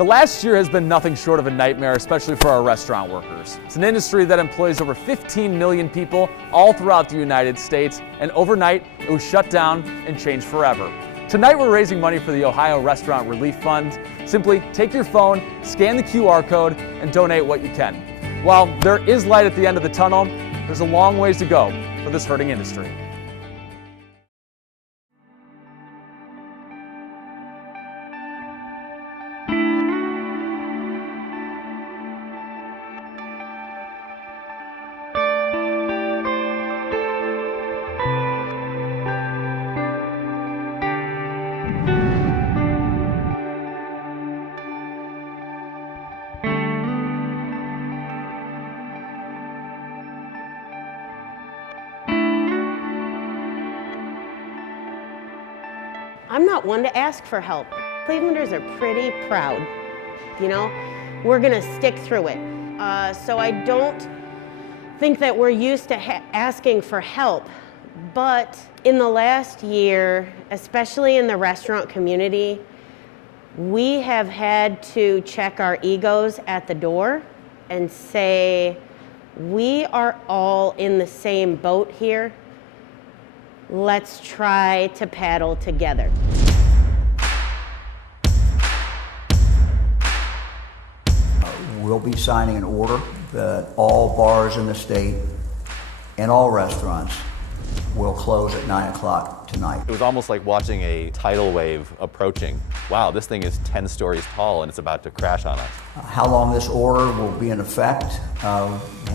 The last year has been nothing short of a nightmare, especially for our restaurant workers. It's an industry that employs over 15 million people all throughout the United States, and overnight it was shut down and changed forever. Tonight we're raising money for the Ohio Restaurant Relief Fund. Simply take your phone, scan the QR code, and donate what you can. While there is light at the end of the tunnel, there's a long ways to go for this hurting industry. I'm not one to ask for help. Clevelanders are pretty proud, you know? We're gonna stick through it. So I don't think that we're used to asking for help, but in the last year, especially in the restaurant community, we have had to check our egos at the door and say, we are all in the same boat here. Let's try to paddle together. We'll be signing an order that all bars in the state and all restaurants will close at 9 o'clock tonight. It was almost like watching a tidal wave approaching. Wow, this thing is 10 stories tall and it's about to crash on us. How long this order will be in effect,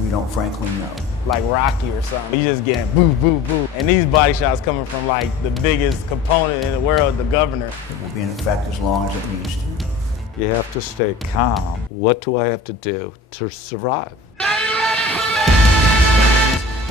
we don't frankly know. Like Rocky or something. You just getting boo, boo, boo. And these body shots coming from like the biggest component in the world, the governor. It will be in effect as long as it needs to. You have to stay calm. What do I have to do to survive?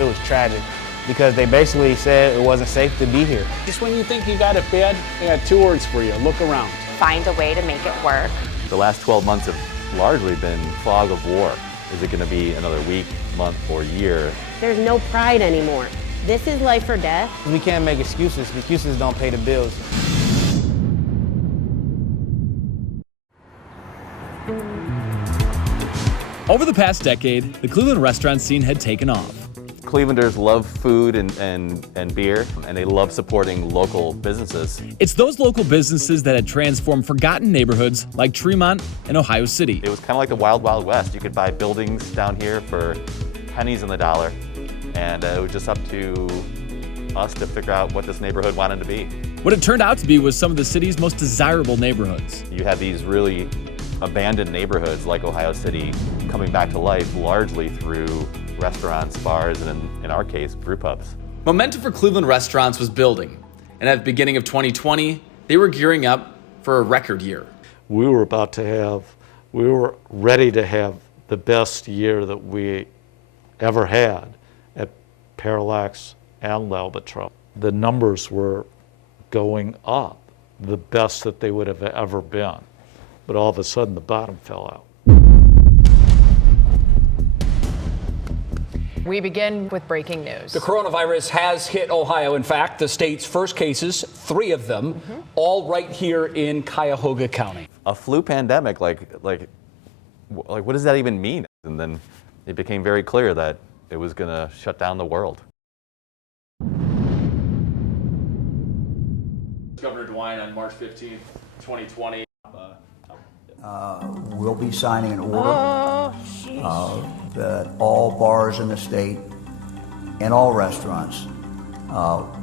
It was tragic because they basically said it wasn't safe to be here. Just when you think you got it bad, I got two words for you: look around. Find a way to make it work. The last 12 months have largely been fog of war. Is it going to be another week, month, or year? There's no pride anymore. This is life or death. We can't make excuses. Excuses don't pay the bills. Over the past decade, the Cleveland restaurant scene had taken off. Clevelanders love food and beer, and they love supporting local businesses. It's those local businesses that had transformed forgotten neighborhoods like Tremont and Ohio City. It was kind of like the Wild Wild West. You could buy buildings down here for pennies on the dollar, and it was just up to us to figure out what this neighborhood wanted to be. What it turned out to be was some of the city's most desirable neighborhoods. You had these really abandoned neighborhoods like Ohio City coming back to life largely through restaurants, bars, and in our case, brew pubs. Momentum for Cleveland restaurants was building, and at the beginning of 2020, they were gearing up for a record year. We were ready to have the best year that we ever had at Parallax and L'Albatros. The numbers were going up, the best that they would have ever been. But all of a sudden, the bottom fell out. We begin with breaking news. The coronavirus has hit Ohio. In fact, the state's first cases, 3 of them, all right here in Cuyahoga County. A flu pandemic, like what does that even mean? And then it became very clear that it was going to shut down the world. Governor DeWine on March 15th, 2020. We'll be signing an order that all bars in the state and all restaurants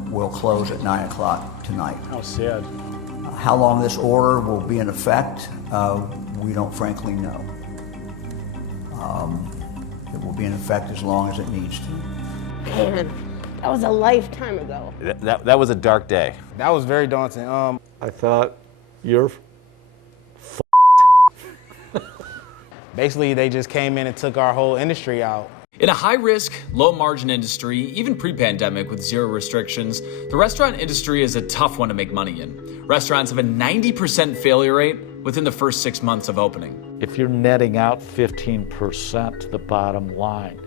will close at 9 o'clock tonight. How sad. How long this order will be in effect, we don't frankly know. It will be in effect as long as it needs to. Man, that was a lifetime ago. That was a dark day. That was very daunting. I thought, you're Basically, they just came in and took our whole industry out. In a high-risk, low-margin industry, even pre-pandemic with zero restrictions, the restaurant industry is a tough one to make money in. Restaurants have a 90% failure rate within the first 6 months of opening. If you're netting out 15% to the bottom line,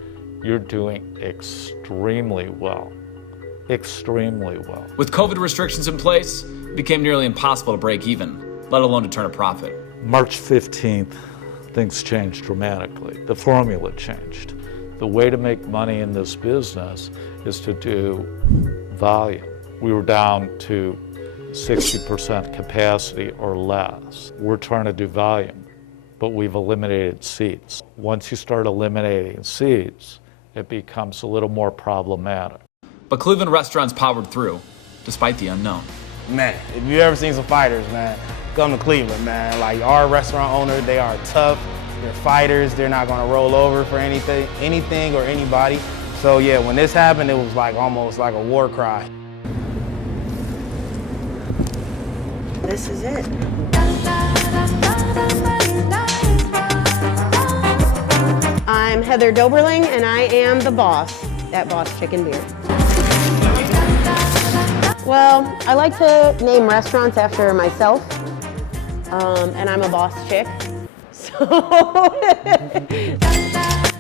you're doing extremely well. Extremely well. With COVID restrictions in place, it became nearly impossible to break even, let alone to turn a profit. March 15th, things changed dramatically. The formula changed. The way to make money in this business is to do volume. We were down to 60% capacity or less. We're trying to do volume, but we've eliminated seats. Once you start eliminating seats, it becomes a little more problematic. But Cleveland restaurants powered through, despite the unknown. Man, if you ever seen some fighters, man, come to Cleveland, man. Like our restaurant owner, they are tough. They're fighters. They're not gonna roll over for anything or anybody. So yeah, when this happened, it was like almost like a war cry. This is it. I'm Heather Doberling, and I am the boss at Boss Chicken Beer. Well, I like to name restaurants after myself, and I'm a boss chick. So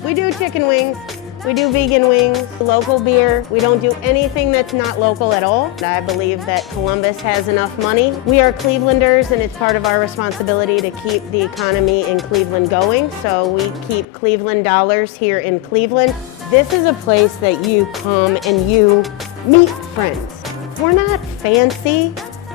we do chicken wings, we do vegan wings, local beer. We don't do anything that's not local at all. I believe that Columbus has enough money. We are Clevelanders, and it's part of our responsibility to keep the economy in Cleveland going. So we keep Cleveland dollars here in Cleveland. This is a place that you come and you meet friends. We're not fancy,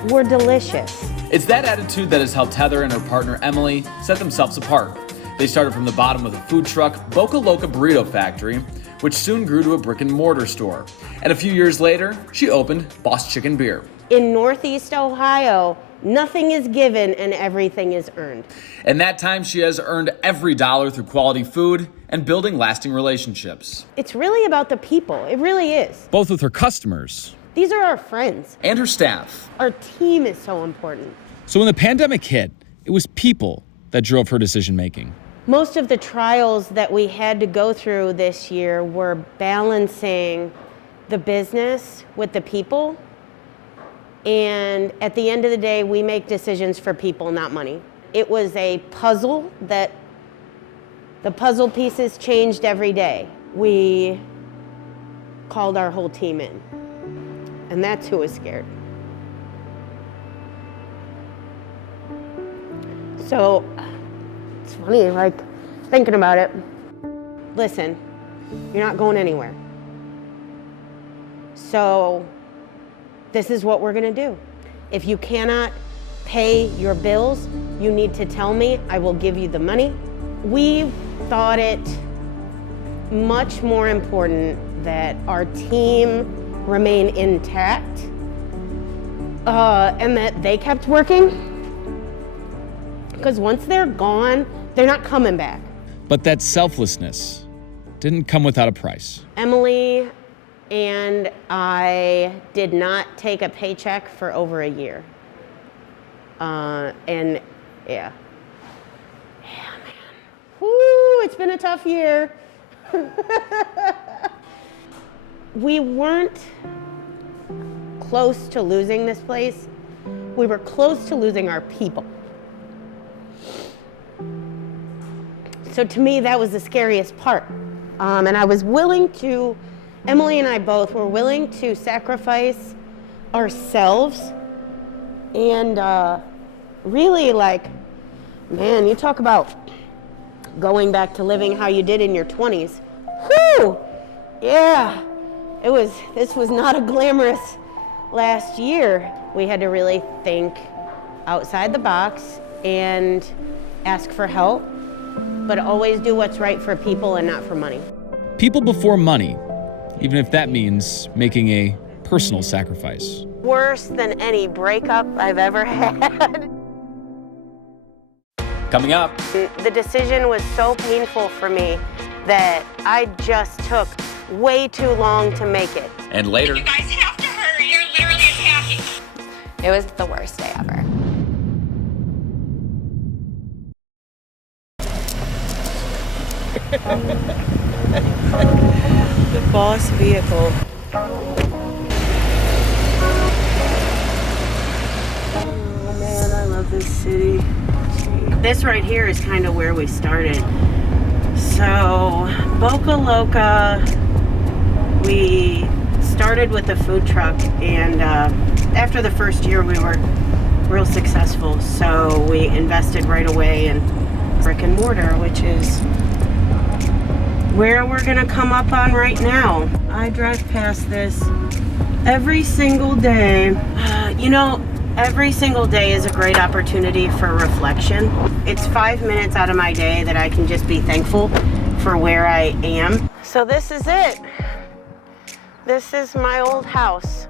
we're delicious. It's that attitude that has helped Heather and her partner Emily set themselves apart. They started from the bottom with a food truck, Boca Loca Burrito Factory, which soon grew to a brick and mortar store. And a few years later, she opened Boss Chicken Beer. In Northeast Ohio, nothing is given and everything is earned. In that time, she has earned every dollar through quality food and building lasting relationships. It's really about the people, it really is. Both with her customers. These are our friends. And her staff. Our team is so important. So when the pandemic hit, it was people that drove her decision making. Most of the trials that we had to go through this year were balancing the business with the people. And at the end of the day, we make decisions for people, not money. It was a puzzle that the puzzle pieces changed every day. We called our whole team in. And that's who was scared. So, it's funny, like, thinking about it. Listen, you're not going anywhere. So, this is what we're gonna do. If you cannot pay your bills, you need to tell me, I will give you the money. We thought it much more important that our team remain intact, and that they kept working. Because once they're gone, they're not coming back. But that selflessness didn't come without a price. Emily and I did not take a paycheck for over a year. And yeah. Yeah, man. Woo, it's been a tough year. We weren't close to losing this place. We were close to losing our people. So to me, that was the scariest part. And I was willing to, Emily and I both were willing to sacrifice ourselves and really, like, man, you talk about going back to living how you did in your 20s. Whew, yeah. This was not a glamorous last year. We had to really think outside the box and ask for help, but always do what's right for people and not for money. People before money, even if that means making a personal sacrifice. Worse than any breakup I've ever had. Coming up. The decision was so painful for me that I just took way too long to make it. And later. You guys have to hurry, you're literally attacking. It was the worst day ever. The boss vehicle. Oh man, I love this city. This right here is kind of where we started. So, Boca Loca, we started with a food truck, and after the first year we were real successful. So we invested right away in brick and mortar, which is where we're gonna come up on right now. I drive past this every single day. You know, every single day is a great opportunity for reflection. It's 5 minutes out of my day that I can just be thankful for where I am. So this is it. This is my old house.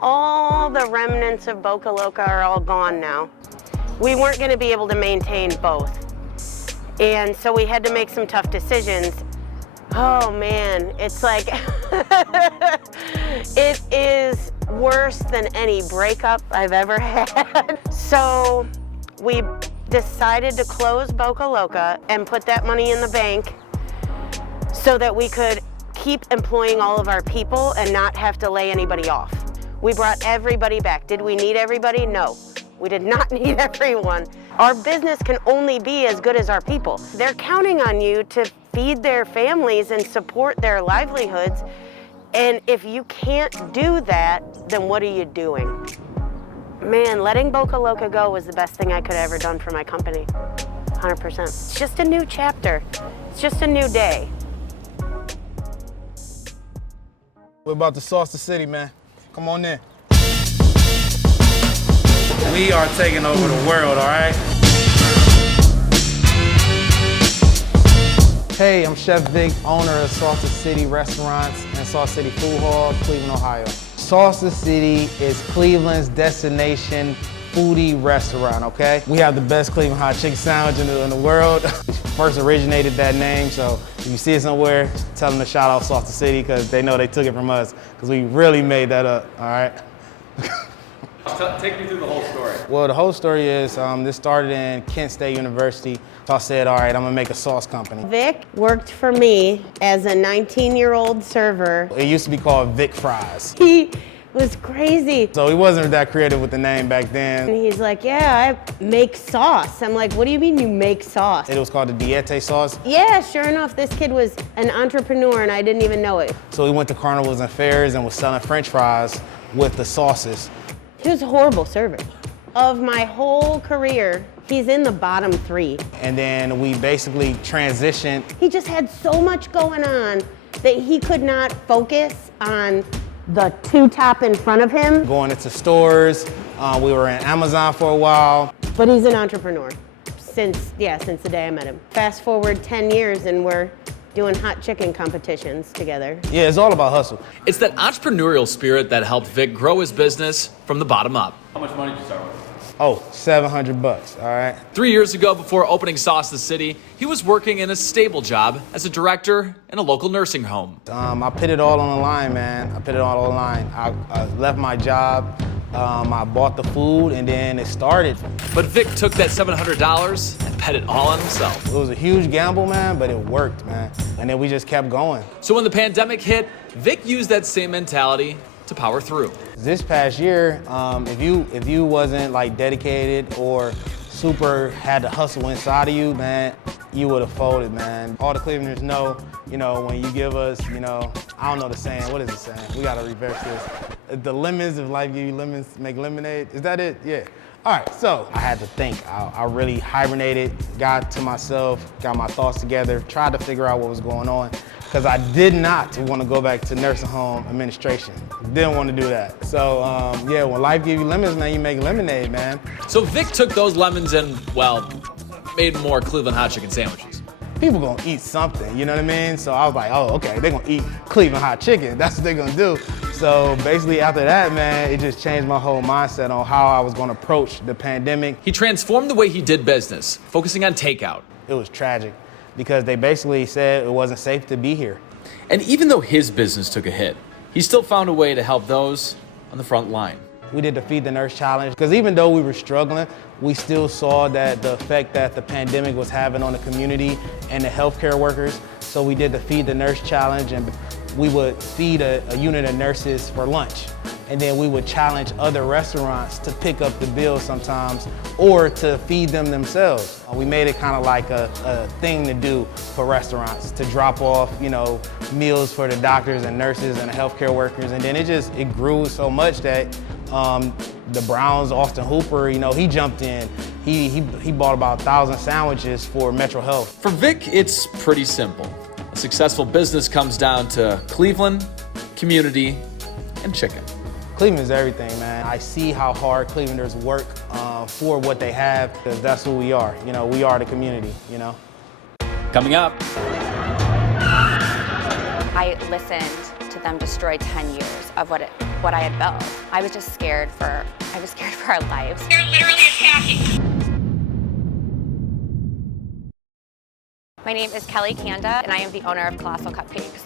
All the remnants of Boca Loca are all gone now. We weren't gonna be able to maintain both. And so we had to make some tough decisions. Oh man, it's like, it is worse than any breakup I've ever had. So we decided to close Boca Loca and put that money in the bank so that we could keep employing all of our people and not have to lay anybody off. We brought everybody back. Did we need everybody? No, we did not need everyone. Our business can only be as good as our people. They're counting on you to feed their families and support their livelihoods. And if you can't do that, then what are you doing? Man, letting Boca Loca go was the best thing I could have ever done for my company. 100%. It's just a new chapter. It's just a new day. We're about to sauce the city, man. Come on in. We are taking over the world, all right? Hey, I'm Chef Vic, owner of Sauce the City Restaurants and Sauce City Food Hall, Cleveland, Ohio. Sauce the City is Cleveland's destination foodie restaurant, okay? We have the best Cleveland hot chicken sandwich in the world. First originated that name, so if you see it somewhere, tell them to shout out Sauce the City because they know they took it from us because we really made that up, all right? Take me through the whole story. Well, the whole story is this started in Kent State University. So I said, all right, I'm gonna make a sauce company. Vic worked for me as a 19-year-old server. It used to be called Vic Fries. He was crazy. So he wasn't that creative with the name back then. And he's like, yeah, I make sauce. I'm like, what do you mean you make sauce? It was called the Diete sauce. Yeah, sure enough, this kid was an entrepreneur and I didn't even know it. So he went to carnivals and fairs and was selling French fries with the sauces. He was a horrible server. Of my whole career, he's in the bottom 3. And then we basically transitioned. He just had so much going on that he could not focus on the 2 top in front of him. Going into stores, we were in Amazon for a while. But he's an entrepreneur since the day I met him. Fast forward 10 years and we're doing hot chicken competitions together. Yeah, it's all about hustle. It's that entrepreneurial spirit that helped Vic grow his business from the bottom up. How much money did you start with? Oh, $700, all right? 3 years ago, before opening Sauce the City, he was working in a stable job as a director in a local nursing home. I put it all on the line, man. I put it all on the line. I left my job, I bought the food, and then it started. But Vic took that $700 and bet it all on himself. It was a huge gamble, man, but it worked, man. And then we just kept going. So when the pandemic hit, Vic used that same mentality to power through. This past year, if you wasn't like dedicated or super had the hustle inside of you, man, you would have folded, man. All the Clevelanders know, when you give us, I don't know the saying. What is the saying? We gotta reverse this. The lemons, if life give you lemons, make lemonade. Is that it? Yeah. All right, so I had to think. I really hibernated, got to myself, got my thoughts together, tried to figure out what was going on, because I did not want to go back to nursing home administration. Didn't want to do that. So yeah, when life gives you lemons, man, you make lemonade, man. So Vic took those lemons and, well, made more Cleveland hot chicken sandwiches. People gonna eat something, you know what I mean? So I was like, oh, okay, they're gonna eat Cleveland hot chicken. That's what they're gonna do. So basically after that, man, it just changed my whole mindset on how I was gonna approach the pandemic. He transformed the way he did business, focusing on takeout. It was tragic because they basically said it wasn't safe to be here. And even though his business took a hit, he still found a way to help those on the front line. We did the Feed the Nurse Challenge because even though we were struggling, we still saw that the effect that the pandemic was having on the community and the healthcare workers. So we did the Feed the Nurse Challenge, and we would feed a unit of nurses for lunch. And then we would challenge other restaurants to pick up the bill sometimes or to feed them themselves. We made it kind of like a thing to do for restaurants, to drop off, meals for the doctors and nurses and the healthcare workers. And then it grew so much that The Browns, Austin Hooper, you know, he jumped in. He bought about 1,000 sandwiches for Metro Health. For Vic, it's pretty simple. A successful business comes down to Cleveland, community, and chicken. Cleveland is everything, man. I see how hard Clevelanders work for what they have, because that's who we are. You know, we are the community, you know. Coming up. I listened to them destroy 10 years of what I had built. I was scared for our lives. They're literally attacking. My name is Kelly Kanda, and I am the owner of Colossal Cupcakes.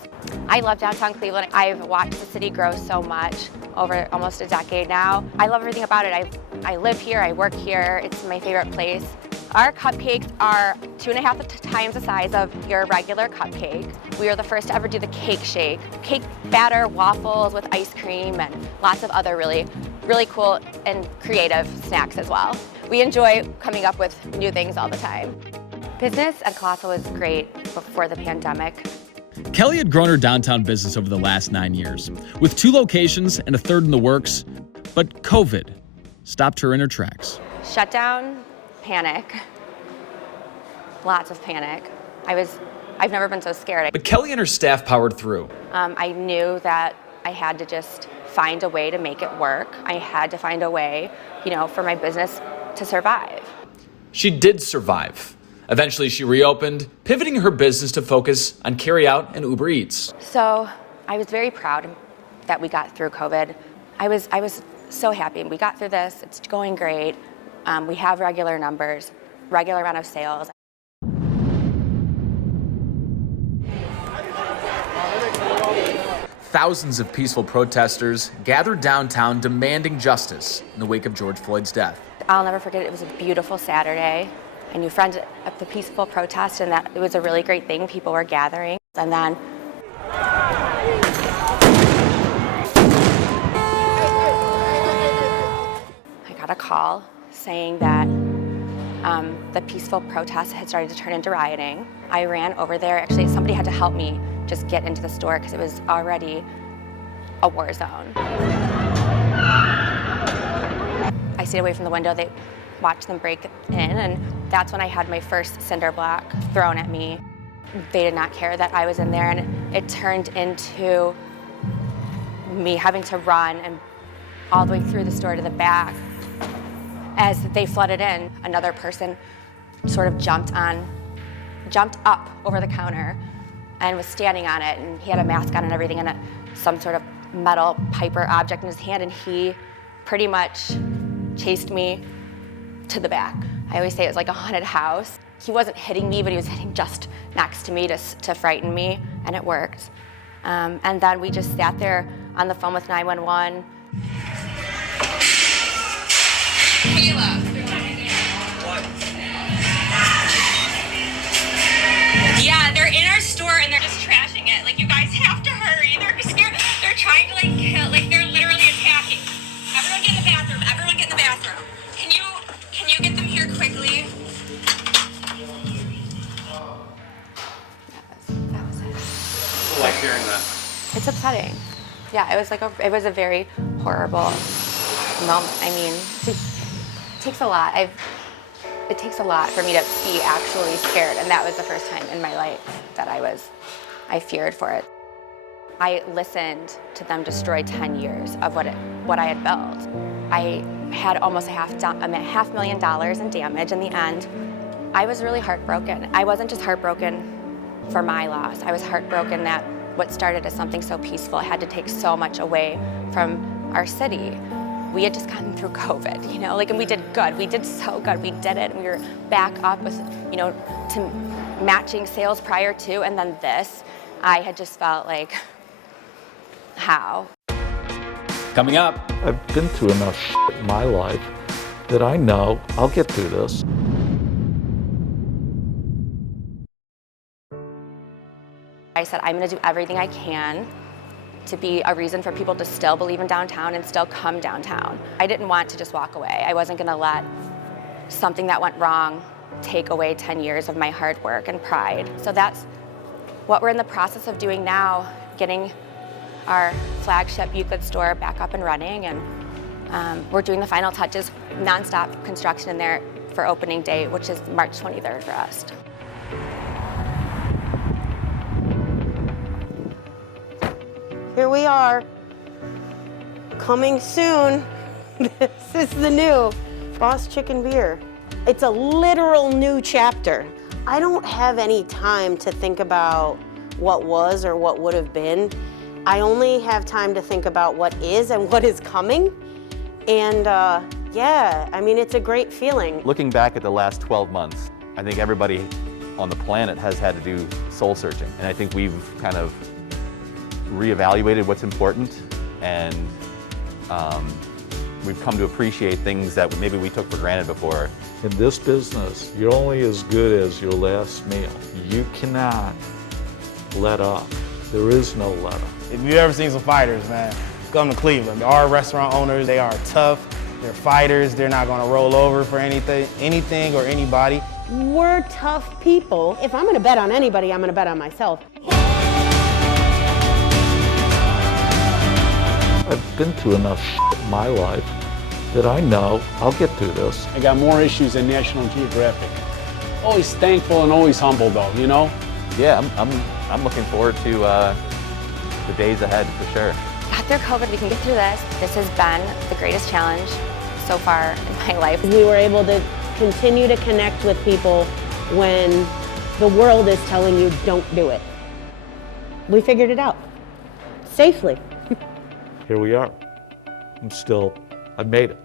I love downtown Cleveland. I've watched the city grow so much over almost a decade now. I love everything about it. I live here, I work here. It's my favorite place. Our cupcakes are 2.5 times the size of your regular cupcake. We are the first to ever do the cake shake. Cake batter, waffles with ice cream, and lots of other really cool and creative snacks as well. We enjoy coming up with new things all the time. Business at Colossal was great before the pandemic. Kelly had grown her downtown business over the last 9 years, with 2 locations and a third in the works, but COVID stopped her in her tracks. Shutdown, panic, lots of panic. I've never been so scared. But Kelly and her staff powered through. I knew that I had to just find a way to make it work. I had to find a way, for my business to survive. She did survive. Eventually, she reopened, pivoting her business to focus on carryout and Uber Eats. So I was very proud that we got through COVID. I was so happy. We got through this. It's going great. We have regular numbers, regular amount of sales. Thousands of peaceful protesters gathered downtown demanding justice in the wake of George Floyd's death. I'll never forget it. It was a beautiful Saturday. I knew friends at the peaceful protest, and that it was a really great thing. People were gathering. And then I got a call saying that the peaceful protest had started to turn into rioting. I ran over there. Actually, somebody had to help me just get into the store because it was already a war zone. I stayed away from the window. They watched them break in, and that's when I had my first cinder block thrown at me. They did not care that I was in there, and it turned into me having to run and all the way through the store to the back. As they flooded in, another person sort of jumped up over the counter and was standing on it, and he had a mask on and everything, and some sort of metal pipe or object in his hand, and he pretty much chased me to the back. I always say it was like a haunted house. He wasn't hitting me, but he was hitting just next to me to frighten me, and it worked. And then we just sat there on the phone with 911. Kayla. Yeah, they're in our store and they're just trashing it. Like, you guys have to hurry. They're scared. They're trying to kill. They're literally attacking. Everyone get in the bathroom. Everyone get in the bathroom. Can you get them here quickly? That was it. I like hearing that. It's upsetting. Yeah, it was a very horrible moment. I mean, it takes a lot. It takes a lot for me to be actually scared, and that was the first time in my life that I feared for it. I listened to them destroy 10 years of what I had built. I had almost $500,000 in damage in the end. I was really heartbroken. I wasn't just heartbroken for my loss. I was heartbroken that what started as something so peaceful had to take so much away from our city. We had just gotten through COVID, and we did good. We did so good. We did it. We were back up with, to matching sales prior to, and then this. I had just felt like, how? Coming up. I've been through enough shit in my life that I know I'll get through this. I said, I'm going to do everything I can to be a reason for people to still believe in downtown and still come downtown. I didn't want to just walk away. I wasn't going to let something that went wrong take away 10 years of my hard work and pride. So that's what we're in the process of doing now, getting our flagship Euclid store back up and running, and We're doing the final touches, nonstop construction in there for opening day, which is March 23rd for us. Here we are, coming soon. This is the new Boss Chicken Beer. It's a literal new chapter. I don't have any time to think about what was or what would have been. I only have time to think about what is and what is coming. And yeah, I mean, it's a great feeling. Looking back at the last 12 months, I think everybody on the planet has had to do soul searching. And I think we've kind of reevaluated what's important, and we've come to appreciate things that maybe we took for granted before. In this business, you're only as good as your last meal. You cannot let up. There is no let up. If you've ever seen some fighters, man, come to Cleveland. Our restaurant owners, they are tough. They're fighters. They're not going to roll over for anything or anybody. We're tough people. If I'm going to bet on anybody, I'm going to bet on myself. I've been through enough in my life that I know I'll get through this. I got more issues than National Geographic. Always thankful and always humble though, you know? Yeah, I'm looking forward to the days ahead for sure. Got through COVID, we can get through this. This has been the greatest challenge so far in my life. We were able to continue to connect with people when the world is telling you don't do it. We figured it out safely. Here we are. I made it.